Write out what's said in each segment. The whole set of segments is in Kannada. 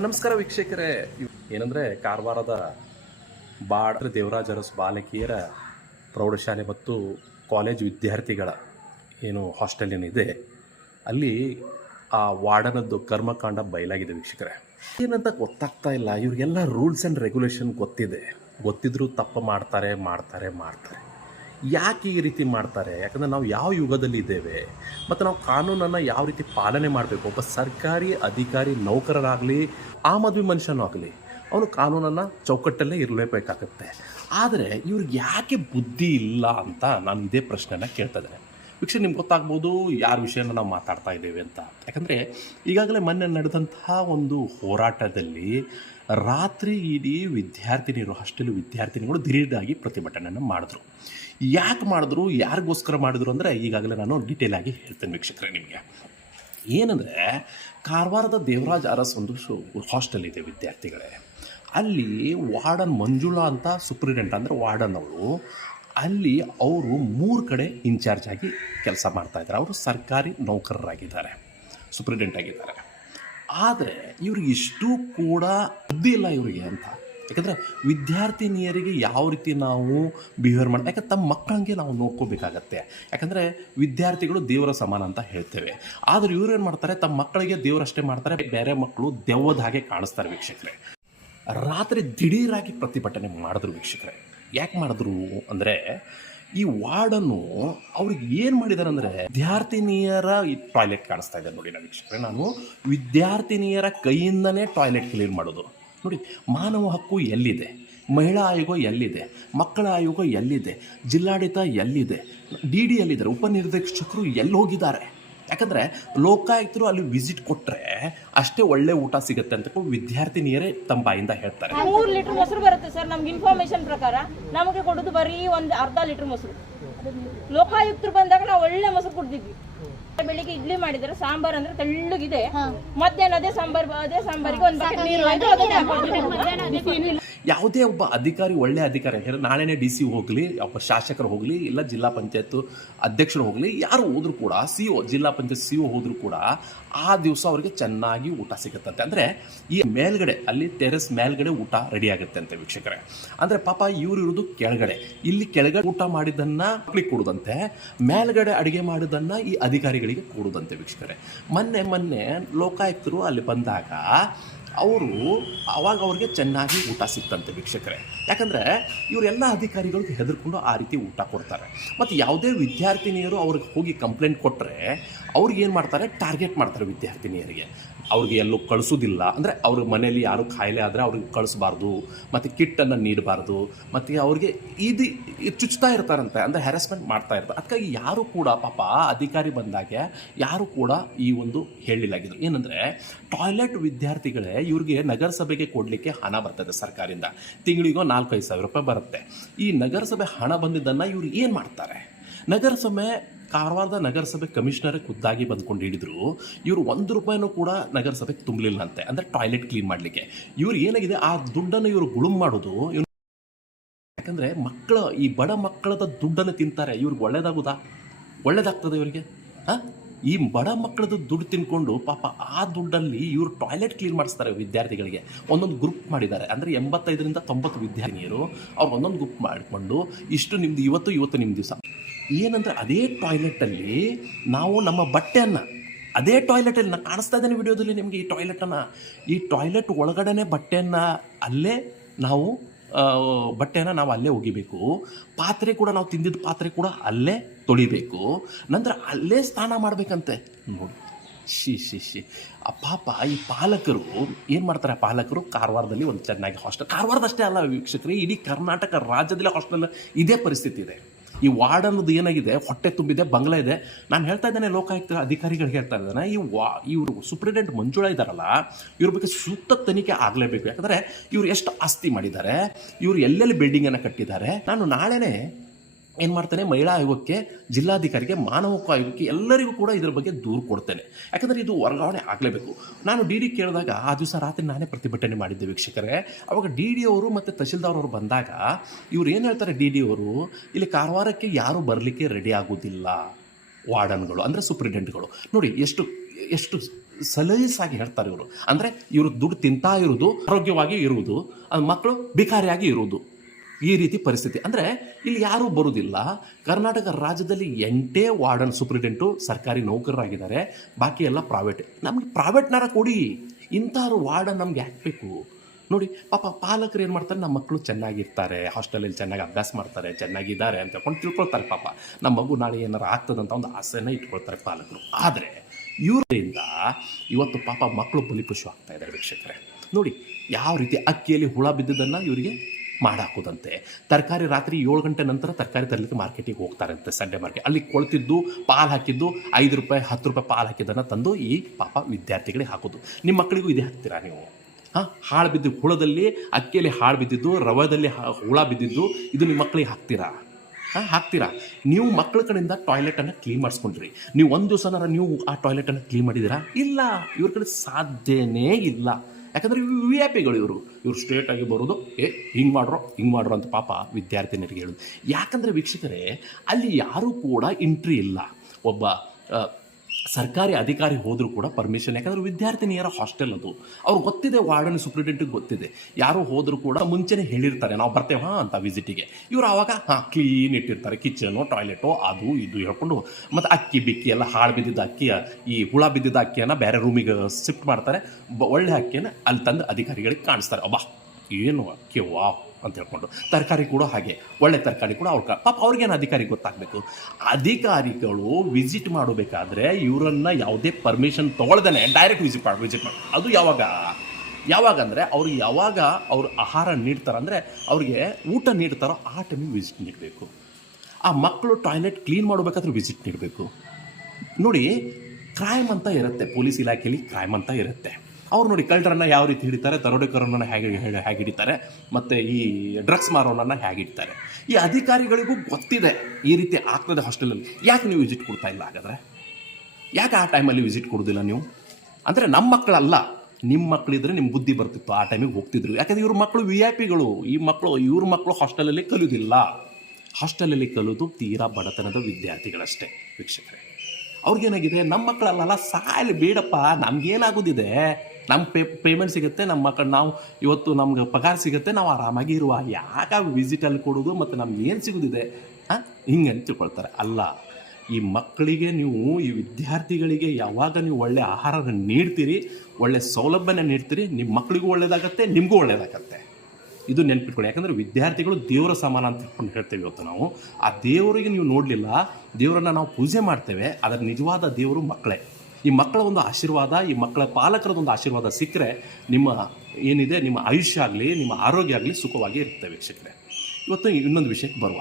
ನಮಸ್ಕಾರ ವೀಕ್ಷಕರೇ. ಏನಂದ್ರೆ ಕಾರವಾರದ ಬಾಡ್ರ ದೇವರಾಜ ಅರಸ್ ಬಾಲಕಿಯರ ಪ್ರೌಢಶಾಲೆ ಮತ್ತು ಕಾಲೇಜು ವಿದ್ಯಾರ್ಥಿಗಳ ಏನು ಹಾಸ್ಟೆಲ್ ಏನಿದೆ, ಅಲ್ಲಿ ಆ ವಾರ್ಡನದ್ದು ಕರ್ಮಕಾಂಡ ಬಯಲಾಗಿದೆ ವೀಕ್ಷಕರೇ. ಏನಂತ ಗೊತ್ತಾಗ್ತಾ ಇಲ್ಲ, ಇವ್ರಿಗೆಲ್ಲ ರೂಲ್ಸ್ ಆ್ಯಂಡ್ ರೆಗ್ಯುಲೇಷನ್ ಗೊತ್ತಿದೆ. ಗೊತ್ತಿದ್ರೂ ತಪ್ಪು ಮಾಡ್ತಾರೆ ಮಾಡ್ತಾರೆ ಮಾಡ್ತಾರೆ. ಯಾಕೆ ಈ ರೀತಿ ಮಾಡ್ತಾರೆ? ಯಾಕಂದರೆ ನಾವು ಯಾವ ಯುಗದಲ್ಲಿ ಇದ್ದೇವೆ? ಮತ್ತು ನಾವು ಕಾನೂನನ್ನು ಯಾವ ರೀತಿ ಪಾಲನೆ ಮಾಡಬೇಕು? ಒಬ್ಬ ಸರ್ಕಾರಿ ಅಧಿಕಾರಿ ನೌಕರರಾಗಲಿ, ಆಮ್ ಆದ್ಮಿ ಮನುಷ್ಯನೂ ಆಗಲಿ, ಅವನು ಕಾನೂನನ್ನು ಚೌಕಟ್ಟಲ್ಲೇ ಇರಲೇಬೇಕಾಗತ್ತೆ. ಆದರೆ ಇವ್ರಿಗೆ ಯಾಕೆ ಬುದ್ಧಿ ಇಲ್ಲ ಅಂತ ನಾನು ಇದೇ ಪ್ರಶ್ನೆನ ಕೇಳ್ತಾ ಇದ್ದೇನೆ. ವೀಕ್ಷ, ನಿಮ್ಗೆ ಗೊತ್ತಾಗ್ಬೋದು ಯಾರ ವಿಷಯನ ನಾವು ಮಾತಾಡ್ತಾ ಇದ್ದೇವೆ ಅಂತ. ಯಾಕಂದರೆ ಈಗಾಗಲೇ ಮೊನ್ನೆ ನಡೆದಂತಹ ಒಂದು ಹೋರಾಟದಲ್ಲಿ ರಾತ್ರಿ ಇಡೀ ವಿದ್ಯಾರ್ಥಿನಿಯರು ಹಾಸ್ಟೆಲ್ ವಿದ್ಯಾರ್ಥಿನಿಗಳು ದಿಢೀರಾಗಿ ಪ್ರತಿಭಟನೆಯನ್ನು ಮಾಡಿದ್ರು. ಯಾಕೆ ಮಾಡಿದ್ರು, ಯಾರಿಗೋಸ್ಕರ ಮಾಡಿದ್ರು ಅಂದರೆ ಈಗಾಗಲೇ ನಾನು ಡೀಟೇಲ್ ಆಗಿ ಹೇಳ್ತೇನೆ ವೀಕ್ಷಕರೇ ನಿಮಗೆ. ಏನಂದರೆ, ಕಾರವಾರದ ದೇವರಾಜ್ ಅರಸ್ ಒಂದು ಹಾಸ್ಟೆಲ್ ಇದೆ ವಿದ್ಯಾರ್ಥಿಗಳೇ. ಅಲ್ಲಿ ವಾರ್ಡನ್ ಮಂಜುಳಾ ಅಂತ ಸುಪ್ರಿಡೆಂಟ್ ಅಂದರೆ ವಾರ್ಡನ್ ಅವರು. ಅಲ್ಲಿ ಅವರು ಮೂರು ಕಡೆ ಇನ್ಚಾರ್ಜ್ ಆಗಿ ಕೆಲಸ ಮಾಡ್ತಾ ಇದ್ದಾರೆ. ಅವರು ಸರ್ಕಾರಿ ನೌಕರರಾಗಿದ್ದಾರೆ. ಸುಪ್ರಿಡೆಂಟ್ ಆಗಿದ್ದಾರೆ. ಆದರೆ ಇವ್ರಿಗೆ ಇಷ್ಟು ಕೂಡ ಬುದ್ಧಿ ಇಲ್ಲ ಇವರಿಗೆ ಅಂತ. ಯಾಕಂದರೆ ವಿದ್ಯಾರ್ಥಿನಿಯರಿಗೆ ಯಾವ ರೀತಿ ನಾವು ಬಿಹೇವ್ ಮಾಡ ಯಾಕಂದ್ರೆ ತಮ್ಮ ಮಕ್ಕಳಂಗೆ ನಾವು ನೋಡ್ಕೋಬೇಕಾಗತ್ತೆ. ಯಾಕಂದರೆ ವಿದ್ಯಾರ್ಥಿಗಳು ದೇವರ ಸಮಾನ ಅಂತ ಹೇಳ್ತೇವೆ. ಆದರೆ ಇವ್ರು ಏನು ಮಾಡ್ತಾರೆ? ತಮ್ಮ ಮಕ್ಕಳಿಗೆ ದೇವರಷ್ಟೇ ಮಾಡ್ತಾರೆ. ಬೇರೆ ಮಕ್ಕಳು ದೆವ್ವದ ಹಾಗೆ ಕಾಣಿಸ್ತಾರೆ ವೀಕ್ಷಕರೇ. ರಾತ್ರಿ ದಿಢೀರಾಗಿ ಪ್ರತಿಭಟನೆ ಮಾಡಿದ್ರು ವೀಕ್ಷಕರೇ. ಯಾಕೆ ಮಾಡಿದ್ರು ಅಂದರೆ ಈ ವಾರ್ಡನ್ನು ಅವ್ರಿಗೆ ಏನು ಮಾಡಿದ್ದಾರೆ ಅಂದರೆ ವಿದ್ಯಾರ್ಥಿನಿಯರ ಈ ಟಾಯ್ಲೆಟ್ ಕಾಣಿಸ್ತಾ ಇದೆ ನೋಡಿ ನಾವು ವೀಕ್ಷಕರೇ. ನಾನು ವಿದ್ಯಾರ್ಥಿನಿಯರ ಕೈಯಿಂದನೇ ಟಾಯ್ಲೆಟ್ ಕ್ಲೀನ್ ಮಾಡೋದು. ನೋಡಿ, ಮಾನವ ಹಕ್ಕು ಎಲ್ಲಿದೆ? ಮಹಿಳಾ ಆಯೋಗ ಎಲ್ಲಿದೆ? ಮಕ್ಕಳ ಆಯೋಗ ಎಲ್ಲಿದೆ? ಜಿಲ್ಲಾಡಳಿತ ಎಲ್ಲಿದೆ? ಡಿ ಡಿ ಎಲ್ಲಿದ್ದಾರೆ? ಉಪನಿರ್ದೇಶಕರು ಎಲ್ಲಿ ಹೋಗಿದ್ದಾರೆ? ಯಾಕಂದರೆ ಲೋಕಾಯುಕ್ತರು ಅಲ್ಲಿ ವಿಸಿಟ್ ಕೊಟ್ಟರೆ ಅಷ್ಟೇ ಒಳ್ಳೆ ಊಟ ಸಿಗುತ್ತೆ ಅಂತ ವಿದ್ಯಾರ್ಥಿನಿಯರೇ ತಮ್ಮ ಬಾಯಿಂದ ಹೇಳ್ತಾರೆ. ಮೂರು ಲೀಟರ್ ಮೊಸರು ಬರುತ್ತೆ ಸರ್, ನಮ್ಗೆ ಇನ್ಫಾರ್ಮೇಶನ್ ಪ್ರಕಾರ. ನಮಗೆ ಕೊಡೋದು ಬರೀ ಒಂದು ಅರ್ಧ ಲೀಟರ್ ಮೊಸರು. ಲೋಕಾಯುಕ್ತರು ಬಂದಾಗ ನಾವು ಒಳ್ಳೆ ಮೊಸರು ಕುಡ್ದಿದ್ವಿ ಬೆಳಿಗ್ಗೆ ಇಡ್ಲಿ ಮಾಡಿದ್ರೆ ಸಾಂಬಾರ್ ಅಂದ್ರೆ ತೆಳ್ಳಗಿದೆ. ಮಧ್ಯಾಹ್ನ ಅದೇ ಸಾಂಬಾರ್ ಅದೇ ಸಾಂಬಾರಿಗೆ ಒಂದ್ ಬಕೆಟ್ ನೀರು ಹಾಕಿ ಅದನ್ನೇ ಹಾಕ್ಬಿಡ್ತೀವಿ. ಯಾವುದೇ ಒಬ್ಬ ಅಧಿಕಾರಿ ಒಳ್ಳೆ ಅಧಿಕಾರಿ ಹೇಳಿ ನಾಳೆನೇ ಡಿ ಸಿ ಹೋಗಲಿ ಒಬ್ಬ ಶಾಸಕರು ಹೋಗ್ಲಿ ಇಲ್ಲ ಜಿಲ್ಲಾ ಪಂಚಾಯತ್ ಅಧ್ಯಕ್ಷರು ಹೋಗ್ಲಿ ಯಾರು ಹೋದ್ರು ಕೂಡ ಸಿ ಜಿಲ್ಲಾ ಪಂಚಾಯತ್ ಸಿ ಹೋದ್ರು ಕೂಡ ಆ ದಿವಸ ಅವರಿಗೆ ಚೆನ್ನಾಗಿ ಊಟ ಸಿಗುತ್ತಂತೆ. ಅಂದರೆ ಈ ಮೇಲ್ಗಡೆ, ಅಲ್ಲಿ ಟೆರೆಸ್ ಮೇಲ್ಗಡೆ ಊಟ ರೆಡಿ ಆಗುತ್ತೆ ಅಂತ ವೀಕ್ಷಕರೇ. ಅಂದರೆ ಪಾಪ ಇವ್ರು ಇರೋದು ಕೆಳಗಡೆ. ಇಲ್ಲಿ ಕೆಳಗಡೆ ಊಟ ಮಾಡಿದ್ದನ್ನು ಮಕ್ಕಳಿಗೆ ಕೊಡುದಂತೆ, ಮೇಲ್ಗಡೆ ಅಡುಗೆ ಮಾಡಿದ್ದನ್ನು ಈ ಅಧಿಕಾರಿಗಳಿಗೆ ಕೊಡುದಂತೆ ವೀಕ್ಷಕರೇ. ಮೊನ್ನೆ ಮೊನ್ನೆ ಲೋಕಾಯುಕ್ತರು ಅಲ್ಲಿ ಬಂದಾಗ ಅವರು ಅವಾಗ ಅವ್ರಿಗೆ ಚೆನ್ನಾಗಿ ಊಟ ಸಿಕ್ತಂತೆ ವೀಕ್ಷಕರೇ. ಯಾಕಂದರೆ ಇವರೆಲ್ಲ ಅಧಿಕಾರಿಗಳಿಗೆ ಹೆದರ್ಕೊಂಡು ಆ ರೀತಿ ಊಟ ಕೊಡ್ತಾರೆ. ಮತ್ತು ಯಾವುದೇ ವಿದ್ಯಾರ್ಥಿನಿಯರು ಅವ್ರಿಗೆ ಹೋಗಿ ಕಂಪ್ಲೇಂಟ್ ಕೊಟ್ಟರೆ ಅವ್ರಿಗೆ ಏನು ಮಾಡ್ತಾರೆ? ಟಾರ್ಗೆಟ್ ಮಾಡ್ತಾರೆ ವಿದ್ಯಾರ್ಥಿನಿಯರಿಗೆ. ಅವ್ರಿಗೆ ಎಲ್ಲೂ ಕಳಿಸೋದಿಲ್ಲ. ಅಂದರೆ ಅವ್ರ ಮನೆಯಲ್ಲಿ ಯಾರು ಕಾಯಿಲೆ ಆದರೆ ಅವ್ರಿಗೆ ಕಳಿಸ್ಬಾರ್ದು, ಮತ್ತು ಕಿಟ್ಟನ್ನು ನೀಡಬಾರ್ದು, ಮತ್ತು ಅವ್ರಿಗೆ ಇದು ಚುಚ್ತಾ ಇರ್ತಾರಂತೆ, ಅಂದರೆ ಹ್ಯಾರಸ್ಮೆಂಟ್ ಮಾಡ್ತಾ ಇರ್ತಾರೆ. ಅದಕ್ಕಾಗಿ ಯಾರು ಕೂಡ ಪಾಪ ಅಧಿಕಾರಿ ಬಂದಾಗ ಯಾರು ಕೂಡ ಈ ಒಂದು ಹೇಳಿಲಾಗಿದ್ರು ಏನಂದರೆ ಟಾಯ್ಲೆಟ್ ವಿದ್ಯಾರ್ಥಿಗಳೇ ಇವ್ರಿಗೆ ನಗರಸಭೆಗೆ ಕೊಡಲಿಕ್ಕೆ ಹಣ ಬರ್ತದೆ ಸರ್ಕಾರದಿಂದ. ತಿಂಗಳಿಗೋ ನಾಲ್ಕೈದು ಸಾವಿರ ರೂಪಾಯಿ ಬರುತ್ತೆ. ಈ ನಗರಸಭೆ ಹಣ ಬಂದಿದ್ದನ್ನು ಇವ್ರು ಏನು ಮಾಡ್ತಾರೆ? ನಗರಸಭೆ ಕಾರವಾರದ ನಗರಸಭೆ ಕಮಿಷನರ್ ಖುದ್ದಾಗಿ ಬಂದ್ಕೊಂಡು ಹಿಡಿದ್ರು ಇವರು ಒಂದು ರೂಪಾಯಿನೂ ಕೂಡ ನಗರಸಭೆಗೆ ತುಂಬಲಿಲ್ಲ ಅಂತೆ ಅಂದರೆ ಟಾಯ್ಲೆಟ್ ಕ್ಲೀನ್ ಮಾಡಲಿಕ್ಕೆ. ಇವ್ರು ಏನಾಗಿದೆ, ಆ ದುಡ್ಡನ್ನು ಇವರು ಗುಳುಮ್ ಮಾಡೋದು ಯಾಕಂದ್ರೆ ಯಾಕಂದರೆ ಮಕ್ಕಳ, ಈ ಬಡ ಮಕ್ಕಳದ ದುಡ್ಡನ್ನು ತಿಂತಾರೆ. ಇವ್ರಿಗೆ ಒಳ್ಳೇದಾಗುದಾ? ಒಳ್ಳೇದಾಗ್ತದೆ ಇವರಿಗೆ? ಹಾಂ? ಈ ಬಡ ಮಕ್ಕಳದ ದುಡ್ಡು ತಿನ್ಕೊಂಡು ಪಾಪ ಆ ದುಡ್ಡಲ್ಲಿ ಇವರು ಟಾಯ್ಲೆಟ್ ಕ್ಲೀನ್ ಮಾಡಿಸ್ತಾರೆ ವಿದ್ಯಾರ್ಥಿಗಳಿಗೆ. ಒಂದೊಂದು ಗ್ರೂಪ್ ಮಾಡಿದ್ದಾರೆ. ಅಂದರೆ ಎಂಬತ್ತೈದರಿಂದ ತೊಂಬತ್ತು ವಿದ್ಯಾರ್ಥಿನಿಯರು, ಅವ್ರು ಒಂದೊಂದು ಗ್ರೂಪ್ ಮಾಡಿಕೊಂಡು ಇಷ್ಟು ನಿಮ್ದು ಇವತ್ತು ಇವತ್ತು ನಿಮ್ಮ ದಿವಸ. ಏನಂದರೆ ಅದೇ ಟಾಯ್ಲೆಟಲ್ಲಿ ನಾವು ನಮ್ಮ ಬಟ್ಟೆಯನ್ನು, ಅದೇ ಟಾಯ್ಲೆಟಲ್ಲಿ ನಾನು ಕಾಣಿಸ್ತಾ ಇದ್ದೇನೆ ವಿಡಿಯೋದಲ್ಲಿ ನಿಮಗೆ ಈ ಟಾಯ್ಲೆಟನ್ನು ಈ ಟಾಯ್ಲೆಟ್ ಒಳಗಡೆನೆ ಬಟ್ಟೆಯನ್ನು ಅಲ್ಲೇ ನಾವು ಬಟ್ಟೆಯನ್ನು ನಾವು ಅಲ್ಲೇ ಒಗಿಬೇಕು. ಪಾತ್ರೆ ಕೂಡ ನಾವು ತಿಂದಿದ್ದ ಪಾತ್ರೆ ಕೂಡ ಅಲ್ಲೇ ತೊಳಿಬೇಕು. ನಂತರ ಅಲ್ಲೇ ಸ್ನಾನ ಮಾಡಬೇಕಂತೆ. ನೋಡಿ. ಶಿ ಶಿ ಶಿ ಆ ಪಾಪ ಈ ಪಾಲಕರು ಏನು ಮಾಡ್ತಾರೆ ಪಾಲಕರು? ಕಾರವಾರದಲ್ಲಿ ಒಂದು ಚೆನ್ನಾಗಿ ಹಾಸ್ಟೆಲ್ ಕಾರವಾರದಷ್ಟೇ ಅಲ್ಲ ವೀಕ್ಷಕರೇ, ಇಡೀ ಕರ್ನಾಟಕ ರಾಜ್ಯದಲ್ಲಿ ಹಾಸ್ಟೆಲ್ ಇದೇ ಪರಿಸ್ಥಿತಿ ಇದೆ. ಈ ವಾರ್ಡ್ ಅನ್ನೋದು ಏನಾಗಿದೆ? ಹೊಟ್ಟೆ ತುಂಬಿದೆ, ಬಂಗ್ಲಾ ಇದೆ. ನಾನು ಹೇಳ್ತಾ ಇದ್ದೇನೆ ಲೋಕಾಯುಕ್ತ ಅಧಿಕಾರಿಗಳಿಗೆ ಹೇಳ್ತಾ ಇದ್ದಾನೆ, ಈ ವಾ, ಇವರು ಸೂಪ್ರಿಡೆಂಟ್ ಮಂಜುಳಾ ಇದ್ದಾರಲ್ಲ ಇವ್ರ ಬಗ್ಗೆ ಸೂಕ್ತ ತನಿಖೆ ಆಗಲೇಬೇಕು. ಯಾಕಂದರೆ ಇವರು ಎಷ್ಟು ಆಸ್ತಿ ಮಾಡಿದ್ದಾರೆ, ಇವರು ಎಲ್ಲೆಲ್ಲಿ ಬಿಲ್ಡಿಂಗನ್ನು ಕಟ್ಟಿದ್ದಾರೆ. ನಾನು ನಾಳೆನೇ ಏನು ಮಾಡ್ತಾನೆ? ಮಹಿಳಾ ಆಯೋಗಕ್ಕೆ, ಜಿಲ್ಲಾಧಿಕಾರಿಗೆ, ಮಾನವ ಹಕ್ಕು ಆಯೋಗಕ್ಕೆ ಎಲ್ಲರಿಗೂ ಕೂಡ ಇದರ ಬಗ್ಗೆ ದೂರು ಕೊಡ್ತೇನೆ. ಯಾಕಂದರೆ ಇದು ವರ್ಗಾವಣೆ ಆಗಲೇಬೇಕು. ನಾನು ಡಿ ಡಿ ಕೇಳಿದಾಗ ಆ ದಿವಸ ರಾತ್ರಿ ನಾನೇ ಪ್ರತಿಭಟನೆ ಮಾಡಿದ್ದೆ ವೀಕ್ಷಕರೇ. ಅವಾಗ ಡಿ ಡಿ ಅವರು ಮತ್ತು ತಹಶೀಲ್ದಾರ್ ಅವರು ಬಂದಾಗ ಇವ್ರು ಏನು ಹೇಳ್ತಾರೆ ಡಿ ಡಿ ಅವರು? ಇಲ್ಲಿ ಕಾರವಾರಕ್ಕೆ ಯಾರು ಬರಲಿಕ್ಕೆ ರೆಡಿ ಆಗೋದಿಲ್ಲ? ವಾರ್ಡನ್ಗಳು, ಅಂದರೆ ಸೂಪ್ರಿಟೆಂಟ್ಗಳು. ನೋಡಿ, ಎಷ್ಟು ಎಷ್ಟು ಸಲೀಸಾಗಿ ಹೇಳ್ತಾರೆ ಇವರು. ಅಂದರೆ ಇವರು ದುಡ್ಡು ತಿಂತಾ ಇರುವುದು, ಆರೋಗ್ಯವಾಗಿ ಇರುವುದು ಮಕ್ಕಳು ಬಿಕಾರಿಯಾಗಿ ಇರುವುದು. ಈ ರೀತಿ ಪರಿಸ್ಥಿತಿ. ಅಂದರೆ ಇಲ್ಲಿ ಯಾರೂ ಬರುವುದಿಲ್ಲ. ಕರ್ನಾಟಕ ರಾಜ್ಯದಲ್ಲಿ ಎಂಟೇ ವಾರ್ಡನ್ ಸೂಪ್ರಿಟೆಂಟು ಸರ್ಕಾರಿ ನೌಕರರಾಗಿದ್ದಾರೆ. ಬಾಕಿ ಎಲ್ಲ ಪ್ರೈವೇಟ್ ನಮಗೆ ಪ್ರೈವೇಟ್ನಾರ ಕೊಡಿ. ಇಂಥವ್ರು ವಾರ್ಡನ್ ನಮ್ಗೆ ಯಾಕೆ ನೋಡಿ, ಪಾಪ ಪಾಲಕರು ಏನು ಮಾಡ್ತಾರೆ? ನಮ್ಮ ಮಕ್ಕಳು ಚೆನ್ನಾಗಿರ್ತಾರೆ. ಹಾಸ್ಟೆಲಲ್ಲಿ ಚೆನ್ನಾಗಿ ಅಭ್ಯಾಸ ಮಾಡ್ತಾರೆ, ಚೆನ್ನಾಗಿದ್ದಾರೆ ಅಂತ ಹೇಳ್ಕೊಂಡು ತಿಳ್ಕೊಳ್ತಾರೆ ಪಾಪ. ನಮ್ಮ ಮಗು ನಾಳೆ ಏನಾರು ಆಗ್ತದಂತ ಒಂದು ಆಸೆನ ಇಟ್ಕೊಳ್ತಾರೆ ಪಾಲಕರು. ಆದರೆ ಇವರಿಂದ ಇವತ್ತು ಪಾಪ ಮಕ್ಕಳು ಬಲಿಪಶು ಆಗ್ತಾ ಇದ್ದಾರೆ ವೀಕ್ಷಕರೇ. ನೋಡಿ, ಯಾವ ರೀತಿ ಅಕ್ಕಿಯಲ್ಲಿ ಹುಳ ಬಿದ್ದದನ್ನು ಇವರಿಗೆ ಮಾಡಾಕೋದಂತೆ. ತರಕಾರಿ ರಾತ್ರಿ ಏಳು ಗಂಟೆ ನಂತರ ತರಕಾರಿ ತರಲಿಕ್ಕೆ ಮಾರ್ಕೆಟಿಗೆ ಹೋಗ್ತಾರಂತೆ ಸಂಡೆ ಮಾರ್ಕೆಟ್ ಅಲ್ಲಿ ಕೊಳ್ತಿದ್ದು, ಪಾಲು ಹಾಕಿದ್ದು, ಐದು ರೂಪಾಯಿ, ಹತ್ತು ರೂಪಾಯಿ ಪಾಲು ಹಾಕಿದ್ದನ್ನು ತಂದು ಈ ಪಾಪ ವಿದ್ಯಾರ್ಥಿಗಳಿಗೆ ಹಾಕೋದು. ನಿಮ್ಮ ಮಕ್ಕಳಿಗೂ ಇದೇ ಹಾಕ್ತೀರಾ ನೀವು? ಹಾಂ, ಹಾಳು ಬಿದ್ದು ಹುಳದಲ್ಲಿ, ಅಕ್ಕಿಯಲ್ಲಿ ಹಾಳು ಬಿದ್ದಿದ್ದು, ರವದಲ್ಲಿ ಹುಳ ಬಿದ್ದಿದ್ದು, ಇದು ನಿಮ್ಮ ಮಕ್ಕಳಿಗೆ ಹಾಕ್ತೀರಾ? ಹಾಂ, ಹಾಕ್ತೀರಾ? ನೀವು ಮಕ್ಕಳ ಕಡೆಯಿಂದ ಟಾಯ್ಲೆಟನ್ನು ಕ್ಲೀನ್ ಮಾಡಿಸ್ಕೊಂಡ್ರಿ. ನೀವು ಒಂದು ದಿವಸನಾರ ನೀವು ಆ ಟಾಯ್ಲೆಟನ್ನು ಕ್ಲೀನ್ ಮಾಡಿದ್ದೀರಾ? ಇಲ್ಲ. ಇವ್ರ ಕಡೆ ಸಾಧ್ಯನೇ ಇಲ್ಲ. ಯಾಕಂದರೆ ವಿ ಐ ಪಿಗಳು ಇವರು ಇವರು ಸ್ಟ್ರೇಟಾಗಿ ಬರೋದು, ಏ, ಹಿಂಗೆ ಮಾಡ್ರೋ ಹಿಂಗೆ ಮಾಡ್ರೋ ಅಂತ ಪಾಪ ವಿದ್ಯಾರ್ಥಿನಿಯರಿಗೆ ಹೇಳೋದು. ಯಾಕಂದರೆ ವೀಕ್ಷಕರೇ, ಅಲ್ಲಿ ಯಾರೂ ಕೂಡ ಎಂಟ್ರಿ ಇಲ್ಲ. ಒಬ್ಬ ಸರ್ಕಾರಿ ಅಧಿಕಾರಿ ಹೋದರೂ ಕೂಡ ಪರ್ಮಿಷನ್ ಯಾಕಂದ್ರೆ ವಿದ್ಯಾರ್ಥಿನಿಯರ ಹಾಸ್ಟೆಲ್ ಅದು. ಅವ್ರು ಗೊತ್ತಿದೆ ವಾರ್ಡನ್ ಸೂಪ್ರಿಟೆಂಟಿಗೆ ಗೊತ್ತಿದೆ. ಯಾರು ಹೋದರೂ ಕೂಡ ಮುಂಚೆನೇ ಹೇಳಿರ್ತಾರೆ, ನಾವು ಬರ್ತೇವೆ ಅಂತ ವಿಸಿಟಿಗೆ ಇವರು ಆವಾಗ, ಹಾಂ ಕ್ಲೀನ್ ಇಟ್ಟಿರ್ತಾರೆ ಕಿಚನು ಟಾಯ್ಲೆಟು ಅದು ಇದು ಹೇಳ್ಕೊಂಡು ಮತ್ತು ಅಕ್ಕಿ, ಬಿಕ್ಕಿ ಎಲ್ಲ, ಹಾಳು ಬಿದ್ದಿದ್ದ ಅಕ್ಕಿಯ ಈ ಹುಳ ಬಿದ್ದಿದ್ದ ಅಕ್ಕಿಯನ್ನು ಬೇರೆ ರೂಮಿಗೆ ಶಿಫ್ಟ್ ಮಾಡ್ತಾರೆ. ಒಳ್ಳೆ ಅಕ್ಕಿಯನ್ನು ಅಲ್ಲಿ ತಂದು ಅಧಿಕಾರಿಗಳಿಗೆ ಕಾಣಿಸ್ತಾರೆ. ಅಬ್ಬಾ, ಏನು ಅಕ್ಕಿ, ವಾವ್. ಅಂತ ಹೇಳ್ಕೊಂಡು. ತರಕಾರಿ ಕೂಡ ಹಾಗೆ. ಒಳ್ಳೆ ತರಕಾರಿ ಕೂಡ ಅವ್ರ ಪಾಪ ಅವ್ರಿಗೇನು ಅಧಿಕಾರಿ ಗೊತ್ತಾಗಬೇಕು? ಅಧಿಕಾರಿಗಳು ವಿಸಿಟ್ ಮಾಡಬೇಕಾದ್ರೆ ಇವರನ್ನು ಯಾವುದೇ ಪರ್ಮಿಷನ್ ತೊಗೊಳ್ದೇ ಡೈರೆಕ್ಟ್ ವಿಸಿಟ್ ಮಾಡಿ ವಿಸಿಟ್ ಮಾಡಿ. ಅದು ಯಾವಾಗ? ಯಾವಾಗ ಅಂದರೆ ಅವ್ರು ಯಾವಾಗ ಅವ್ರು ಆಹಾರ ನೀಡ್ತಾರೆ ಅಂದರೆ ಅವ್ರಿಗೆ ಊಟ ನೀಡ್ತಾರೋ ಆ ಟೈಮಿಗೆ ವಿಸಿಟ್ ನೀಡಬೇಕು. ಆ ಮಕ್ಕಳು ಟಾಯ್ಲೆಟ್ ಕ್ಲೀನ್ ಮಾಡಬೇಕಾದ್ರೆ ವಿಸಿಟ್ ನೀಡಬೇಕು. ನೋಡಿ ಕ್ರೈಮ್ ಅಂತ ಇರುತ್ತೆ. ಪೊಲೀಸ್ ಇಲಾಖೆಯಲ್ಲಿ ಕ್ರೈಮ್ ಅಂತ ಇರುತ್ತೆ. ಅವ್ರು ನೋಡಿ ಕಳ್ಳರನ್ನ ಯಾವ ರೀತಿ ಹಿಡಿತಾರೆ ದರೋಡೆಕರನ್ನ ಹೇಗೆ ಹೇಗೆ ಹಿಡಿತಾರೆ, ಮತ್ತು ಈ ಡ್ರಗ್ಸ್ ಮಾರೋನನ್ನ ಹೇಗೆ ಹಿಡಿತಾರೆ. ಈ ಅಧಿಕಾರಿಗಳಿಗೂ ಗೊತ್ತಿದೆ ಈ ರೀತಿ ಆಗ್ತದೆ ಹಾಸ್ಟೆಲಲ್ಲಿ ಯಾಕೆ ನೀವು ವಿಸಿಟ್ ಕೊಡ್ತಾ ಇಲ್ಲ ಹಾಗಾದ್ರೆ? ಯಾಕೆ ಆ ಟೈಮಲ್ಲಿ ವಿಸಿಟ್ ಕೊಡೋದಿಲ್ಲ ನೀವು? ಅಂದರೆ ನಮ್ಮ ಮಕ್ಕಳಲ್ಲ. ನಿಮ್ಮ ಮಕ್ಕಳಿದ್ರೆ ನಿಮ್ಮ ಬುದ್ಧಿ ಬರ್ತಿತ್ತು, ಆ ಟೈಮಿಗೆ ಹೋಗ್ತಿದ್ರು. ಯಾಕಂದ್ರೆ ಇವ್ರ ಮಕ್ಕಳು ವಿ ಐ ಪಿಗಳು ಈ ಮಕ್ಕಳು ಇವ್ರ ಮಕ್ಕಳು ಹಾಸ್ಟೆಲಲ್ಲಿ ಕಲಿಯೋದಿಲ್ಲ. ಹಾಸ್ಟೆಲಲ್ಲಿ ಕಲಿಯೋದು ತೀರಾ ಬಡತನದ ವಿದ್ಯಾರ್ಥಿಗಳಷ್ಟೇ, ವೀಕ್ಷಕರೇ. ಅವ್ರಿಗೇನಾಗಿದೆ? ನಮ್ಮ ಮಕ್ಕಳಲ್ಲ ಸಾಯಲಿ ಬೇಡಪ್ಪ, ನಮ್ಗೇನಾಗೋದಿದೆ? ನಮ್ಮ ಪೇ ಪೇಮೆಂಟ್ ಸಿಗುತ್ತೆ, ನಮ್ಮ ಮಕ್ಕಳು ನಾವು ಇವತ್ತು ನಮ್ಗೆ ಪಗಾರ ಸಿಗುತ್ತೆ, ನಾವು ಆರಾಮಾಗಿ ಇರುವ ಯಾಕೆ ವಿಸಿಟಲ್ಲಿ ಕೊಡೋದು ಮತ್ತು ನಮ್ಗೆ ಏನು ಸಿಗೋದಿದೆ? ಹಾಂ? ಹಿಂಗೆ ತಿಳ್ಕೊಳ್ತಾರೆ ಅಲ್ಲ, ಈ ಮಕ್ಕಳಿಗೆ ನೀವು, ಈ ವಿದ್ಯಾರ್ಥಿಗಳಿಗೆ ಯಾವಾಗ ನೀವು ಒಳ್ಳೆ ಆಹಾರನ ನೀಡ್ತೀರಿ, ಒಳ್ಳೆ ಸೌಲಭ್ಯನ ನೀಡ್ತೀರಿ ನಿಮ್ಮ ಮಕ್ಕಳಿಗೂ ಒಳ್ಳೇದಾಗತ್ತೆ, ನಿಮಗೂ ಒಳ್ಳೇದಾಗತ್ತೆ. ಇದು ನೆನ್ಪಿಟ್ಕೊಳ್ಳಿ. ಯಾಕಂದರೆ ವಿದ್ಯಾರ್ಥಿಗಳು ದೇವರ ಸಮಾನ ಅಂತ ತಿಳ್ಕೊಂಡು ಹೇಳ್ತೇವೆ ಇವತ್ತು ನಾವು. ಆ ದೇವರಿಗೆ ನೀವು ನೋಡಲಿಲ್ಲ, ದೇವರನ್ನು ನಾವು ಪೂಜೆ ಮಾಡ್ತೇವೆ ಅದರ ನಿಜವಾದ ದೇವರು ಮಕ್ಕಳೇ. ಈ ಮಕ್ಕಳ ಒಂದು ಆಶೀರ್ವಾದ, ಈ ಮಕ್ಕಳ ಪಾಲಕರದ ಒಂದು ಆಶೀರ್ವಾದ ಸಿಕ್ಕರೆ ನಿಮ್ಮ ಏನಿದೆ, ನಿಮ್ಮ ಆಯುಷ್ಯ ಆಗಲಿ, ನಿಮ್ಮ ಆರೋಗ್ಯ ಆಗಲಿ ಸುಖವಾಗಿ ಇರುತ್ತೆ ವೀಕ್ಷಕರೇ. ಇವತ್ತು ಇನ್ನೊಂದು ವಿಷಯಕ್ಕೆ ಬರುವ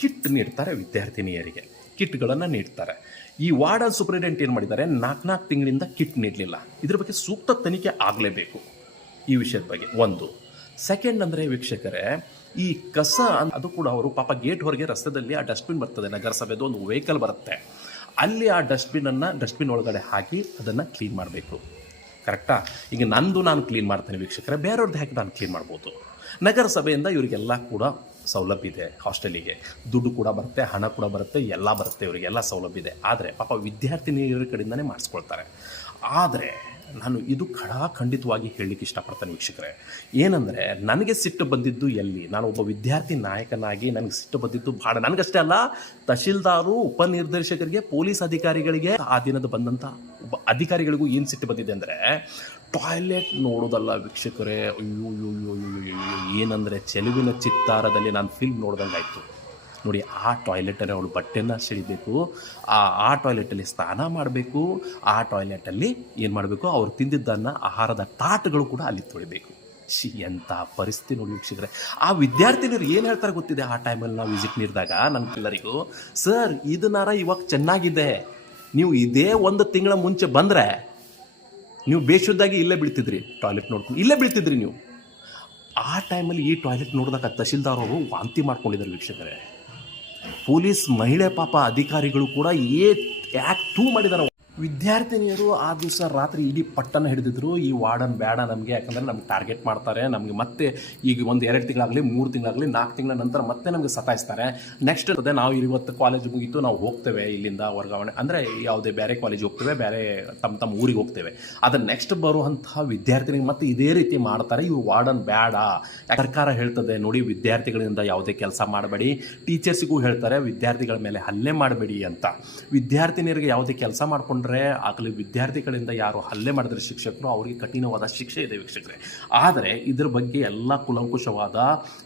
ಕಿಟ್ ನೀಡ್ತಾರೆ ವಿದ್ಯಾರ್ಥಿನಿಯರಿಗೆ. ಕಿಟ್ಗಳನ್ನು ನೀಡ್ತಾರೆ. ಈ ವಾರ್ಡನ್ ಸೂಪರಿಂಟೆಂಟ್ ಏನು ಮಾಡಿದ್ದಾರೆ? ನಾಲ್ಕು ನಾಲ್ಕು ತಿಂಗಳಿಂದ ಕಿಟ್ ನೀಡಲಿಲ್ಲ. ಇದ್ರ ಬಗ್ಗೆ ಸೂಕ್ತ ತನಿಖೆ ಆಗಲೇಬೇಕು ಈ ವಿಷಯದ ಬಗ್ಗೆ. ಒಂದು. ಸೆಕೆಂಡ್ ಅಂದರೆ ವೀಕ್ಷಕರೇ, ಈ ಕಸ, ಅದು ಕೂಡ ಅವರು ಪಾಪ ಗೇಟ್ ಹೊರಗೆ ರಸ್ತೆಯಲ್ಲಿ ಆ ಡಸ್ಟ್ಬಿನ್ ಬರ್ತದೆ, ನಗರಸಭೆದು ಒಂದು ವೆಹಿಕಲ್ ಬರುತ್ತೆ. ಅಲ್ಲಿ ಆ ಡಸ್ಟ್ಬಿನನ್ನು ಡಸ್ಟ್ಬಿನ್ ಒಳಗಡೆ ಹಾಕಿ ಅದನ್ನು ಕ್ಲೀನ್ ಮಾಡಬೇಕು. ಕರೆಕ್ಟಾ ಈಗ ನಂದು ನಾನು ಕ್ಲೀನ್ ಮಾಡ್ತೇನೆ ವೀಕ್ಷಕರ ಬೇರೆಯವ್ರದ್ದು ಹಾಕಿ ನಾನು ಕ್ಲೀನ್ ಮಾಡ್ಬೋದು? ನಗರಸಭೆಯಿಂದ ಇವರಿಗೆಲ್ಲ ಕೂಡ ಸೌಲಭ್ಯ ಇದೆ ಹಾಸ್ಟೆಲಿಗೆ. ದುಡ್ಡು ಕೂಡ ಬರುತ್ತೆ, ಹಣ ಕೂಡ ಬರುತ್ತೆ, ಎಲ್ಲ ಬರುತ್ತೆ ಇವರಿಗೆಲ್ಲ ಸೌಲಭ್ಯ ಇದೆ. ಆದರೆ ಪಾಪ ವಿದ್ಯಾರ್ಥಿನಿಯರ ಕಡೆಯಿಂದನೇ ಮಾಡಿಸ್ಕೊಳ್ತಾರೆ. ಆದರೆ ನಾನು ಇದು ಖಡಾಖಂಡಿತವಾಗಿ ಹೇಳಲಿಕ್ಕೆ ಇಷ್ಟಪಡ್ತೇನೆ ವೀಕ್ಷಕರೇ. ಏನಂದರೆ, ನನಗೆ ಸಿಟ್ಟು ಬಂದಿದ್ದು ಎಲ್ಲಿ? ನಾನು ಒಬ್ಬ ವಿದ್ಯಾರ್ಥಿ ನಾಯಕನಾಗಿ ನನಗೆ ಸಿಟ್ಟು ಬಂದಿದ್ದು ಭಾಳ, ನನಗಷ್ಟೇ ಅಲ್ಲ, ತಹಶೀಲ್ದಾರು, ಉಪನಿರ್ದೇಶಕರಿಗೆ, ಪೊಲೀಸ್ ಅಧಿಕಾರಿಗಳಿಗೆ ಆ ದಿನದ ಬಂದಂಥ ಒಬ್ಬ ಅಧಿಕಾರಿಗಳಿಗೂ ಏನು ಸಿಟ್ಟು ಬಂದಿದೆ ಅಂದರೆ, ಟಾಯ್ಲೆಟ್ ನೋಡೋದಲ್ಲ ವೀಕ್ಷಕರೇ. ಅಯ್ಯೋ ಅಯ್ಯೋ, ಏನಂದರೆ, ಚೆಲುವಿನ ಚಿತ್ತಾರದಲ್ಲಿ ನಾನು ಫಿಲ್ಮ್ ನೋಡ್ದಂಗಾಯ್ತು. ನೋಡಿ, ಆ ಟಾಯ್ಲೆಟಲ್ಲಿ ಅವಳು ಬಟ್ಟೆನ ಸೆಳಿಬೇಕು ಆ ಆ ಟಾಯ್ಲೆಟಲ್ಲಿ ಸ್ನಾನ ಮಾಡಬೇಕು, ಆ ಟಾಯ್ಲೆಟಲ್ಲಿ ಏನು ಮಾಡಬೇಕು, ಅವ್ರು ತಿಂದಿದ್ದನ್ನು ಆಹಾರದ ತಾಟಗಳು ಕೂಡ ಅಲ್ಲಿ ತೊಳಿಬೇಕು. ಶಿ ಎಂಥ ಪರಿಸ್ಥಿತಿ ನೋಡಿ ವೀಕ್ಷಕರೇ. ಆ ವಿದ್ಯಾರ್ಥಿನಿಯರು ಏನು ಹೇಳ್ತಾರೆ ಗೊತ್ತಿದೆ ಆ ಟೈಮಲ್ಲಿ ನಾವು ವಿಸಿಟ್ ನೀಡಿದಾಗ ನನ್ನ ಪಿಲ್ಲರಿಗೂ ಸರ್ ಇದನ್ನಾರ ಇವಾಗ ಚೆನ್ನಾಗಿದೆ. ನೀವು ಇದೇ ಒಂದು ತಿಂಗಳ ಮುಂಚೆ ಬಂದರೆ ನೀವು ಬೇಶುದ್ದಾಗಿ ಇಲ್ಲೇ ಬೀಳ್ತಿದ್ರಿ. ಟಾಯ್ಲೆಟ್ ನೋಡ್ಕೊಂಡು ಇಲ್ಲೇ ಬೀಳ್ತಿದ್ರಿ ನೀವು. ಆ ಟೈಮಲ್ಲಿ ಈ ಟಾಯ್ಲೆಟ್ ನೋಡಿದಾಗ ತಹಶೀಲ್ದಾರ್ ಅವರು ವಾಂತಿ ಮಾಡ್ಕೊಂಡಿದ್ದಾರೆ ವೀಕ್ಷಕರೇ. ಪೊಲೀಸ್ ಮಹಿಳೆ ಪಾಪ ಅಧಿಕಾರಿಗಳು ಕೂಡ ಏ ಯಾಕೆ ತೂ ಮಾಡಿದಾರೆ ವಿದ್ಯಾರ್ಥಿನಿಯರು ಆ ದಿವಸ ರಾತ್ರಿ ಇಡೀ ಪಟ್ಟಣ ಹಿಡಿದಿದ್ರು. ಈ ವಾರ್ಡನ್ ಬೇಡ ನಮಗೆ, ಯಾಕಂದರೆ ನಮ್ಗೆ ಟಾರ್ಗೆಟ್ ಮಾಡ್ತಾರೆ. ನಮಗೆ ಮತ್ತೆ ಈಗ ಒಂದು ಎರಡು ತಿಂಗಳಾಗಲಿ, ಮೂರು ತಿಂಗಳಾಗಲಿ ನಾಲ್ಕು ತಿಂಗಳ ನಂತರ ಮತ್ತೆ ನಮಗೆ ಸತಾಯಿಸ್ತಾರೆ. ನೆಕ್ಸ್ಟ್ ಅದೇ ನಾವು ಇವತ್ತು ಕಾಲೇಜ್ ಮುಗೀತು, ನಾವು ಹೋಗ್ತೇವೆ ಇಲ್ಲಿಂದ ವರ್ಗಾವಣೆ ಅಂದರೆ ಯಾವುದೇ ಬೇರೆ ಕಾಲೇಜ್ ಹೋಗ್ತೇವೆ, ಬೇರೆ ತಮ್ಮ ತಮ್ಮ ಊರಿಗೆ ಹೋಗ್ತೇವೆ. ಅದನ್ನು ನೆಕ್ಸ್ಟ್ ಬರುವಂತಹ ವಿದ್ಯಾರ್ಥಿನಿಗೆ ಮತ್ತೆ ಇದೇ ರೀತಿ ಮಾಡ್ತಾರೆ ಇವು ವಾರ್ಡನ್ ಬೇಡ. ಸರ್ಕಾರ ಹೇಳ್ತದೆ, ನೋಡಿ ವಿದ್ಯಾರ್ಥಿಗಳಿಂದ ಯಾವುದೇ ಕೆಲಸ ಮಾಡಬೇಡಿ. ಟೀಚರ್ಸಿಗೂ ಹೇಳ್ತಾರೆ, ವಿದ್ಯಾರ್ಥಿಗಳ ಮೇಲೆ ಹಲ್ಲೆ ಮಾಡಬೇಡಿ ಅಂತ. ವಿದ್ಯಾರ್ಥಿನಿಯರಿಗೆ ಯಾವುದೇ ಕೆಲಸ ಮಾಡಿಕೊಂಡ್ರೆ ಆಗಲಿ ವಿದ್ಯಾರ್ಥಿಗಳಿಂದ ಯಾರು ಹಲ್ಲೆ ಮಾಡಿದ್ರೆ ಶಿಕ್ಷಕರು, ಅವರಿಗೆ ಕಠಿಣವಾದ ಶಿಕ್ಷೆ ಇದೆ ವೀಕ್ಷಕರೇ. ಆದರೆ ಇದ್ರ ಬಗ್ಗೆ ಎಲ್ಲ ಕುಲಂಕುಷವಾದ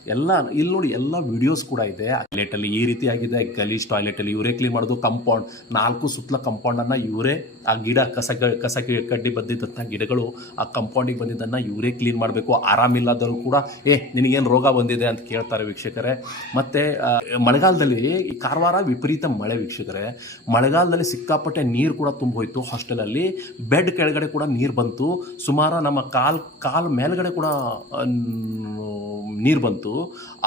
ಎಲ್ಲ ಇಲ್ಲಿ ನೋಡಿ ಎಲ್ಲ ವಿಡಿಯೋಸ್ ಕೂಡ ಇದೆ. ಟಾಯ್ಲೆಟಲ್ಲಿ ಈ ರೀತಿ ಆಗಿದೆ, ಗಲೀಜ್ ಟಾಯ್ಲೆಟಲ್ಲಿ ಇವರೇ ಕ್ಲೀನ್ ಮಾಡೋದು ಕಂಪೌಂಡ್ ನಾಲ್ಕು ಸುತ್ತಲ ಕಂಪೌಂಡನ್ನು ಇವರೇ ಆ ಗಿಡ ಕಸ ಕಸ ಕಡ್ಡಿ ಬಂದಿದ್ದಂಥ ಗಿಡಗಳು ಆ ಕಂಪೌಂಡಿಗೆ ಬಂದಿದ್ದನ್ನು ಇವರೇ ಕ್ಲೀನ್ ಮಾಡಬೇಕು. ಆರಾಮಿಲ್ಲದರೂ ಕೂಡ, ಏ, ನಿನಗೇನು ರೋಗ ಬಂದಿದೆ? ಅಂತ ಕೇಳ್ತಾರೆ ವೀಕ್ಷಕರೇ. ಮತ್ತು ಮಳೆಗಾಲದಲ್ಲಿ ಈ ಕಾರವಾರ ವಿಪರೀತ ಮಳೆ ವೀಕ್ಷಕರೇ. ಮಳೆಗಾಲದಲ್ಲಿ ಸಿಕ್ಕಾಪಟ್ಟೆ ನೀರು ಕೂಡ ತುಂಬ ಹೋಯ್ತು ಹಾಸ್ಟೆಲಲ್ಲಿ ಬೆಡ್ ಕೆಳಗಡೆ ಕೂಡ ನೀರು ಬಂತು. ಸುಮಾರು ನಮ್ಮ ಕಾಲ್, ಕಾಲು ಮೇಲ್ಗಡೆ ಕೂಡ ನೀರು ಬಂತು.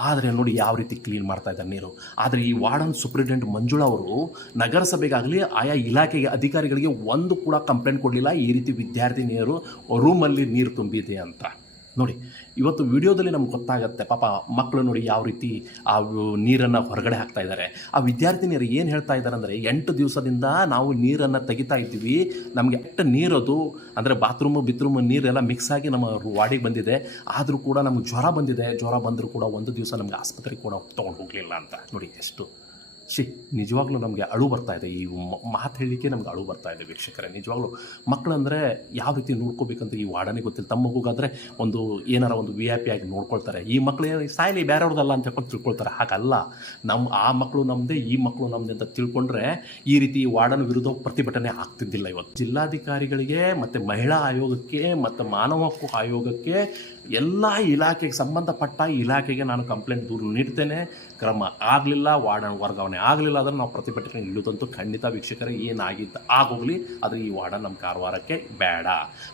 ಆದರೆ ನೋಡಿ ಯಾವ ರೀತಿ ಕ್ಲೀನ್ ಮಾಡ್ತಾ ಇದ್ದಾರೆ ನೀರು. ಆದರೆ ಈ ವಾರ್ಡನ್ ಸೂಪ್ರಿಟೆಂಡೆಂಟ್ ಮಂಜುಳಾ ಅವರು ನಗರಸಭೆಗಾಗಲಿ ಆಯಾ ಇಲಾಖೆಗೆ, ಅಧಿಕಾರಿಗಳಿಗೆ ಒಂದು ಕೂಡ ಕಂಪ್ಲೇಂಟ್ ಕೊಡಲಿಲ್ಲ. ಈ ರೀತಿ ವಿದ್ಯಾರ್ಥಿನಿಯರು ರೂಮಲ್ಲಿ ನೀರು ತುಂಬಿದೆ ಅಂತ. ನೋಡಿ ಇವತ್ತು ವಿಡಿಯೋದಲ್ಲಿ ನಮ್ಗೆ ಗೊತ್ತಾಗುತ್ತೆ, ಪಾಪ ಮಕ್ಕಳು ನೋಡಿ ಯಾವ ರೀತಿ ಆ ನೀರನ್ನು ಹೊರಗಡೆ ಹಾಕ್ತಾ ಇದ್ದಾರೆ ಆ ವಿದ್ಯಾರ್ಥಿನಿಯರು ಏನು ಹೇಳ್ತಾ ಇದ್ದಾರೆ ಅಂದರೆ, ಎಂಟು ದಿವಸದಿಂದ ನಾವು ನೀರನ್ನು ತೆಗಿತಾ ಇದ್ದೀವಿ. ನಮಗೆ ಅಷ್ಟು ನೀರದು, ಅಂದರೆ ಬಾತ್ರೂಮು ಬಿತ್ರೂಮು ನೀರೆಲ್ಲ ಮಿಕ್ಸ್ ಆಗಿ ನಮ್ಮ ವಾಡಿಗೆ ಬಂದಿದೆ. ಆದರೂ ಕೂಡ ನಮ್ಗೆ ಜ್ವರ ಬಂದಿದೆ. ಜ್ವರ ಬಂದರೂ ಕೂಡ ಒಂದು ದಿವಸ ನಮಗೆ ಆಸ್ಪತ್ರೆಗೆ ಕೂಡ ತೊಗೊಂಡು ಹೋಗಲಿಲ್ಲ ಅಂತ. ನೋಡಿ, ಎಷ್ಟು ಶಿ ನಿಜವಾಗ್ಲೂ ನಮಗೆ ಅಳು ಬರ್ತಾ ಇದೆ. ಈ ಮಾತು ಹೇಳಲಿಕ್ಕೆ ನಮ್ಗೆ ಅಳು ಬರ್ತಾ ಇದೆ ವೀಕ್ಷಕರೇ, ನಿಜವಾಗ್ಲೂ. ಮಕ್ಕಳಂದರೆ ಯಾವ ರೀತಿ ನೋಡ್ಕೋಬೇಕಂತ ಈ ವಾಡನೆ ಗೊತ್ತಿಲ್ಲ. ತಮ್ಮ ಮಗುಗಾದರೆ ಒಂದು ಏನಾರ ಒಂದು ವಿ ಐ ಪಿ ಆಗಿ ನೋಡ್ಕೊಳ್ತಾರೆ. ಈ ಮಕ್ಕಳು ಏನು ಸಾಯಲಿ ಬೇರೆಯವ್ರದ್ದಲ್ಲ ಅಂತ ಹೇಳ್ಕೊಂಡು ತಿಳ್ಕೊಳ್ತಾರೆ. ಹಾಗಲ್ಲ. ನಮ್ಮ ಆ ಮಕ್ಕಳು ನಮ್ಮದೇ ಈ ಮಕ್ಕಳು ನಮ್ಮದೇ ಅಂತ ತಿಳ್ಕೊಂಡ್ರೆ ಈ ರೀತಿ ವಾರ್ಡನ್ ವಿರುದ್ಧ ಪ್ರತಿಭಟನೆ ಆಗ್ತಿದ್ದಿಲ್ಲ ಇವತ್ತು. ಜಿಲ್ಲಾಧಿಕಾರಿಗಳಿಗೆ ಮತ್ತು ಮಹಿಳಾ ಆಯೋಗಕ್ಕೆ ಮತ್ತು ಮಾನವ ಹಕ್ಕು ಆಯೋಗಕ್ಕೆ ಎಲ್ಲ ಇಲಾಖೆಗೆ ಸಂಬಂಧಪಟ್ಟ ಇಲಾಖೆಗೆ ನಾನು ಕಂಪ್ಲೇಂಟ್ ದೂರು ನೀಡ್ತೇನೆ. ಕ್ರಮ ಆಗಲಿಲ್ಲ, ವಾರ್ಡನ್ ವರ್ಗಾವಣೆ ಆಗಲಿಲ್ಲ ಅಂದ್ರೆ ನಾವು ಪ್ರತಿಭಟನೆ ಇಲ್ಲದಂತೂ ಖಂಡಿತ ವೀಕ್ಷಕರೇ ಏನಾಗಿತ್ತು? ಆಗೋಗ್ಲಿ. ಆದರೆ ಈ ವಾರ್ಡನ್ ನಮ್ಮ ಕಾರವಾರಕ್ಕೆ ಬೇಡ.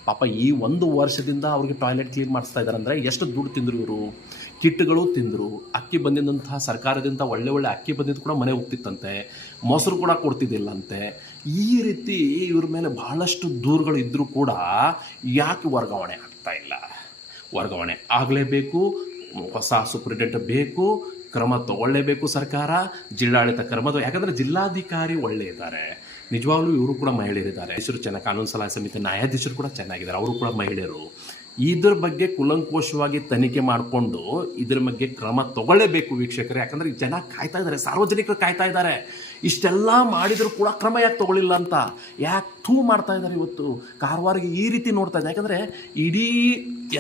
ಪಾಪ ಈ ಒಂದು ವರ್ಷದಿಂದ ಅವ್ರಿಗೆ ಟಾಯ್ಲೆಟ್ ಕ್ಲೀನ್ ಮಾಡಿಸ್ತಾ ಇದ್ದಾರೆ ಅಂದರೆ ಎಷ್ಟು ದುಡ್ಡು ತಿಂದರು ಇವರು? ಕಿಟ್ಗಳು ತಿಂದರು. ಅಕ್ಕಿ ಬಂದಿದ್ದಂತಹ ಸರ್ಕಾರದಿಂದ ಒಳ್ಳೆ ಒಳ್ಳೆ ಅಕ್ಕಿ ಬಂದಿದ್ದು ಕೂಡ ಮನೆ ಹೋಗ್ತಿತ್ತಂತೆ ಮೊಸರು ಕೂಡ ಕೊಡ್ತಿದ್ದಿಲ್ಲಂತೆ. ಈ ರೀತಿ ಇವ್ರ ಮೇಲೆ ಬಹಳಷ್ಟು ದೂರುಗಳು ಇದ್ದರೂ ಕೂಡ ಯಾಕೆ ವರ್ಗಾವಣೆ ಆಗ್ತಾ ಇಲ್ಲ? ವರ್ಗಾವಣೆ ಆಗಲೇಬೇಕು. ಹೊಸ ಸೂಪ್ರಿಟೆಂಟ್ ಬೇಕು. ಕ್ರಮ ತಗೊಳ್ಳೇಬೇಕು ಸರ್ಕಾರ, ಜಿಲ್ಲಾಡಳಿತ ಕ್ರಮ ಯಾಕಂದರೆ ಜಿಲ್ಲಾಧಿಕಾರಿ ಒಳ್ಳೆ ಇದ್ದಾರೆ. ನಿಜವಾಗ್ಲೂ ಇವರು ಕೂಡ ಮಹಿಳೆಯರಿದ್ದಾರೆ. ಹೆಸರು ಚೆನ್ನಾಗಿ ಕಾನೂನು ಸಲಹಾ ಸಮಿತಿ ನ್ಯಾಯಾಧೀಶರು ಕೂಡ ಚೆನ್ನಾಗಿದ್ದಾರೆ. ಅವರು ಕೂಡ ಮಹಿಳೆಯರು. ಇದ್ರ ಬಗ್ಗೆ ಕುಲಂಕೋಶವಾಗಿ ತನಿಖೆ ಮಾಡಿಕೊಂಡು ಇದ್ರ ಬಗ್ಗೆ ಕ್ರಮ ತಗೊಳ್ಳೇಬೇಕು ವೀಕ್ಷಕರು. ಯಾಕಂದ್ರೆ ಜನ ಕಾಯ್ತಾ ಇದ್ದಾರೆ. ಸಾರ್ವಜನಿಕರು ಕಾಯ್ತಾ ಇದ್ದಾರೆ. ಇಷ್ಟೆಲ್ಲ ಮಾಡಿದರೂ ಕೂಡ ಕ್ರಮ ಯಾಕೆ ತಗೊಳ್ಳಿಲ್ಲ ಅಂತ? ಯಾಕೆ ಥೂ ಮಾಡ್ತಾ ಇದ್ದಾರೆ ಇವತ್ತು? ಕಾರವಾರಿಗೆ ಈ ರೀತಿ ನೋಡ್ತಾ ಇದ್ದಾರೆ ಯಾಕಂದರೆ ಇಡೀ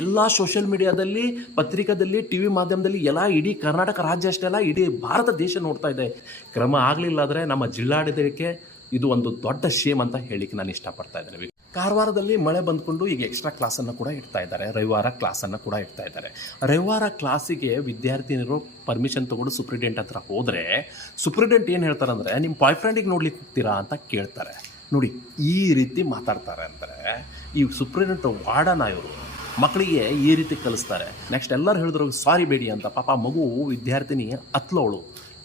ಎಲ್ಲ ಸೋಷಿಯಲ್ ಮೀಡಿಯಾದಲ್ಲಿ ಪತ್ರಿಕಾದಲ್ಲಿ ಟಿ ವಿ ಮಾಧ್ಯಮದಲ್ಲಿ ಎಲ್ಲ ಇಡೀ ಕರ್ನಾಟಕ ರಾಜ್ಯ ಅಷ್ಟೆಲ್ಲ ಇಡೀ ಭಾರತ ದೇಶ ನೋಡ್ತಾ ಇದೆ. ಕ್ರಮ ಆಗಲಿಲ್ಲ ಅಂದರೆ ನಮ್ಮ ಜಿಲ್ಲಾಡಳಿತಕ್ಕೆ ಇದು ಒಂದು ದೊಡ್ಡ ಶೇಮ್ ಅಂತ ಹೇಳಿಕ್ಕೆ ನಾನು ಇಷ್ಟಪಡ್ತಾ ಇದ್ದೇನೆ. ಕಾರವಾರದಲ್ಲಿ ಮಳೆ ಬಂದ್ಕೊಂಡು ಈಗ ಎಕ್ಸ್ಟ್ರಾ ಕ್ಲಾಸನ್ನು ಕೂಡ ಇಡ್ತಾ ಇದ್ದಾರೆ. ರವಿವಾರ ಕ್ಲಾಸನ್ನು ಕೂಡ ಇಡ್ತಾ ಇದ್ದಾರೆ. ರವಿವಾರ ಕ್ಲಾಸಿಗೆ ವಿದ್ಯಾರ್ಥಿನಿಯರು ಪರ್ಮಿಷನ್ ತೊಗೊಂಡು ಸುಪ್ರಿಂಟೆಂಟ್ ಹತ್ರ ಹೋದರೆ ಸುಪ್ರಿಂಟೆಂಟ್ ಏನು ಹೇಳ್ತಾರೆ ಅಂದರೆ ನಿಮ್ಮ ಬಾಯ್ ಫ್ರೆಂಡಿಗೆ ನೋಡ್ಲಿಕ್ಕೆ ಹೋಗ್ತೀರಾ ಅಂತ ಕೇಳ್ತಾರೆ. ನೋಡಿ, ಈ ರೀತಿ ಮಾತಾಡ್ತಾರೆ ಅಂದರೆ ಈ ಸುಪ್ರಿಂಟೆಂಟ್ ವಾರ್ಡನ ಇವರು ಮಕ್ಕಳಿಗೆ ಈ ರೀತಿ ಕಲಿಸ್ತಾರೆ. ನೆಕ್ಸ್ಟ್ ಎಲ್ಲರೂ ಹೇಳಿದ್ರು ಸಾರಿ ಬೇಡಿ ಅಂತ. ಪಾಪ ಮಗು ವಿದ್ಯಾರ್ಥಿನಿ ಅತ್ಲವಳು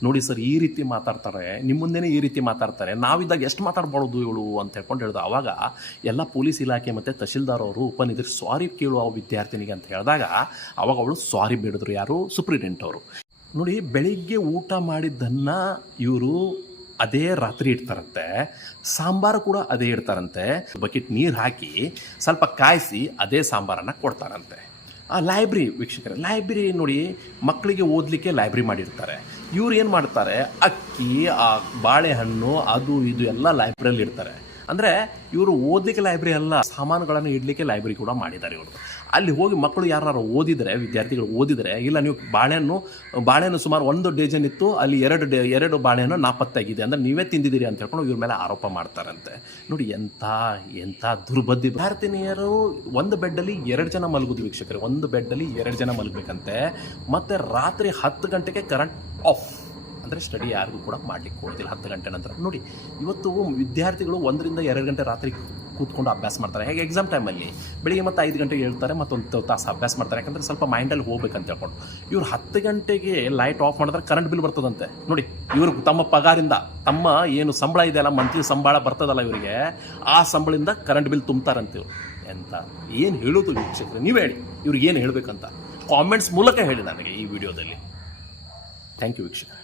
ನೋಡಿ ಸರ್, ಈ ರೀತಿ ಮಾತಾಡ್ತಾರೆ ನಿಮ್ಮ ಮುಂದೆನೇ ಈ ರೀತಿ ಮಾತಾಡ್ತಾರೆ, ನಾವಿದ್ದಾಗ ಎಷ್ಟು ಮಾತಾಡ್ಬಾರ್ದು ಇವಳು ಅಂತ ಹೇಳ್ಕೊಂಡು ಹೇಳ್ದು. ಅವಾಗ ಎಲ್ಲ ಪೊಲೀಸ್ ಇಲಾಖೆ ಮತ್ತು ತಹಶೀಲ್ದಾರ್ ಅವರು ಉಪನಿಧಿ ಸಾರಿ ಕೇಳು ಆ ವಿದ್ಯಾರ್ಥಿನಿಗೆ ಅಂತ ಹೇಳಿದಾಗ, ಅವಾಗ ಅವಳು ಸಾರಿ ಬೇಡಿದ್ರು ಯಾರು? ಸುಪ್ರಿಟೆಂಟ್ ಅವರು. ನೋಡಿ, ಬೆಳಿಗ್ಗೆ ಊಟ ಮಾಡಿದ್ದನ್ನು ಇವರು ಅದೇ ರಾತ್ರಿ ಇಡ್ತಾರಂತೆ, ಸಾಂಬಾರು ಕೂಡ ಅದೇ ಇಡ್ತಾರಂತೆ. ಬಕೆಟ್ ನೀರು ಹಾಕಿ ಸ್ವಲ್ಪ ಕಾಯಿಸಿ ಅದೇ ಸಾಂಬಾರನ್ನು ಕೊಡ್ತಾರಂತೆ. ಆ ಲೈಬ್ರರಿ, ವೀಕ್ಷಕರೇ, ಲೈಬ್ರರಿ ನೋಡಿ ಮಕ್ಕಳಿಗೆ ಓದಲಿಕ್ಕೆ ಲೈಬ್ರರಿ ಮಾಡಿರ್ತಾರೆ. ಇವ್ರು ಏನು ಮಾಡ್ತಾರೆ? ಅಕ್ಕಿ, ಆ ಬಾಳೆಹಣ್ಣು, ಅದು, ಇದು ಎಲ್ಲ ಲೈಬ್ರರಿಯಲ್ಲಿ ಇಡ್ತಾರೆ. ಅಂದರೆ ಇವರು ಓದಲಿಕ್ಕೆ ಲೈಬ್ರರಿ ಅಲ್ಲ, ಸಾಮಾನುಗಳನ್ನು ಇಡಲಿಕ್ಕೆ ಲೈಬ್ರರಿ ಕೂಡ ಮಾಡಿದ್ದಾರೆ ಇವರು. ಅಲ್ಲಿ ಹೋಗಿ ಮಕ್ಕಳು ಯಾರು ಓದಿದರೆ, ವಿದ್ಯಾರ್ಥಿಗಳು ಓದಿದರೆ, ಇಲ್ಲ ನೀವು ಬಾಳೆಹಣ್ಣು ಬಾಳೆಹಣ್ಣು ಸುಮಾರು ಒಂದು ಡೇಜನ್ ಇತ್ತು, ಅಲ್ಲಿ ಎರಡು ಡೇ, ಎರಡು ಬಾಳೆಹಣ್ಣು ನಾಪತ್ತಾಗಿದೆ ಅಂದರೆ ನೀವೇ ತಿಂದಿದ್ದೀರಿ ಅಂತ ಹೇಳ್ಕೊಂಡು ಇವ್ರ ಮೇಲೆ ಆರೋಪ ಮಾಡ್ತಾರಂತೆ. ನೋಡಿ ಎಂಥ ಎಂಥ ದುರ್ಬದ್ಧಿ. ವಿದ್ಯಾರ್ಥಿನಿಯರು ಒಂದು ಬೆಡ್ಡಲ್ಲಿ ಎರಡು ಜನ ಮಲಗುದು ವೀಕ್ಷಕರು, ಒಂದು ಬೆಡ್ಡಲ್ಲಿ ಎರಡು ಜನ ಮಲಗಬೇಕಂತೆ, ಮತ್ತು ರಾತ್ರಿ ಹತ್ತು ಗಂಟೆಗೆ ಕರೆಂಟ್ ಆಫ್ ಅಂದರೆ ಸ್ಟಡಿ ಯಾರಿಗೂ ಕೂಡ ಮಾಡಲಿಕ್ಕೆ ಕೊಡ್ತಿಲ್ಲ ಹತ್ತು ಗಂಟೆ ನಂತರ. ನೋಡಿ, ಇವತ್ತು ವಿದ್ಯಾರ್ಥಿಗಳು ಒಂದರಿಂದ ಎರಡು ಗಂಟೆ ರಾತ್ರಿ ಕೂತ್ಕೊಂಡು ಅಭ್ಯಾಸ ಮಾಡ್ತಾರೆ. ಹೇಗೆ ಎಕ್ಸಾಮ್ ಟೈಮಲ್ಲಿ ಬೆಳಿಗ್ಗೆ ಮತ್ತು ಐದು ಗಂಟೆಗೆ ಹೇಳ್ತಾರೆ, ಮತ್ತೊಂದು ತಾಸು ಅಭ್ಯಾಸ ಮಾಡ್ತಾರೆ. ಯಾಕಂದರೆ ಸ್ವಲ್ಪ ಮೈಂಡಲ್ಲಿ ಹೋಗ್ಬೇಕಂತ ಹೇಳ್ಕೊಂಡು. ಇವ್ರು ಹತ್ತು ಗಂಟೆಗೆ ಲೈಟ್ ಆಫ್ ಮಾಡಿದ್ರೆ ಕರೆಂಟ್ ಬಿಲ್ ಬರ್ತದಂತೆ. ನೋಡಿ, ಇವರು ತಮ್ಮ ಪಗಾರಿಂದ, ತಮ್ಮ ಏನು ಸಂಬಳ ಇದೆಯಲ್ಲ ಮಂತ್ಲಿ ಸಂಬಳ ಬರ್ತದಲ್ಲ ಇವರಿಗೆ, ಆ ಸಂಬಳದಿಂದ ಕರೆಂಟ್ ಬಿಲ್ ತುಂಬ್ತಾರಂತೆ ಇವರು. ಎಂತ? ಏನು ಹೇಳೋದು ವೀಕ್ಷಕರು? ನೀವು ಹೇಳಿ. ಇವ್ರಿಗೆ ಏನು ಹೇಳಬೇಕಂತ. ಕಾಮೆಂಟ್ಸ್ ಮೂಲಕ ಹೇಳಿ ನನಗೆ ಈ ವಿಡಿಯೋದಲ್ಲಿ. ಥ್ಯಾಂಕ್ ಯು ವೀಕ್ಷಕ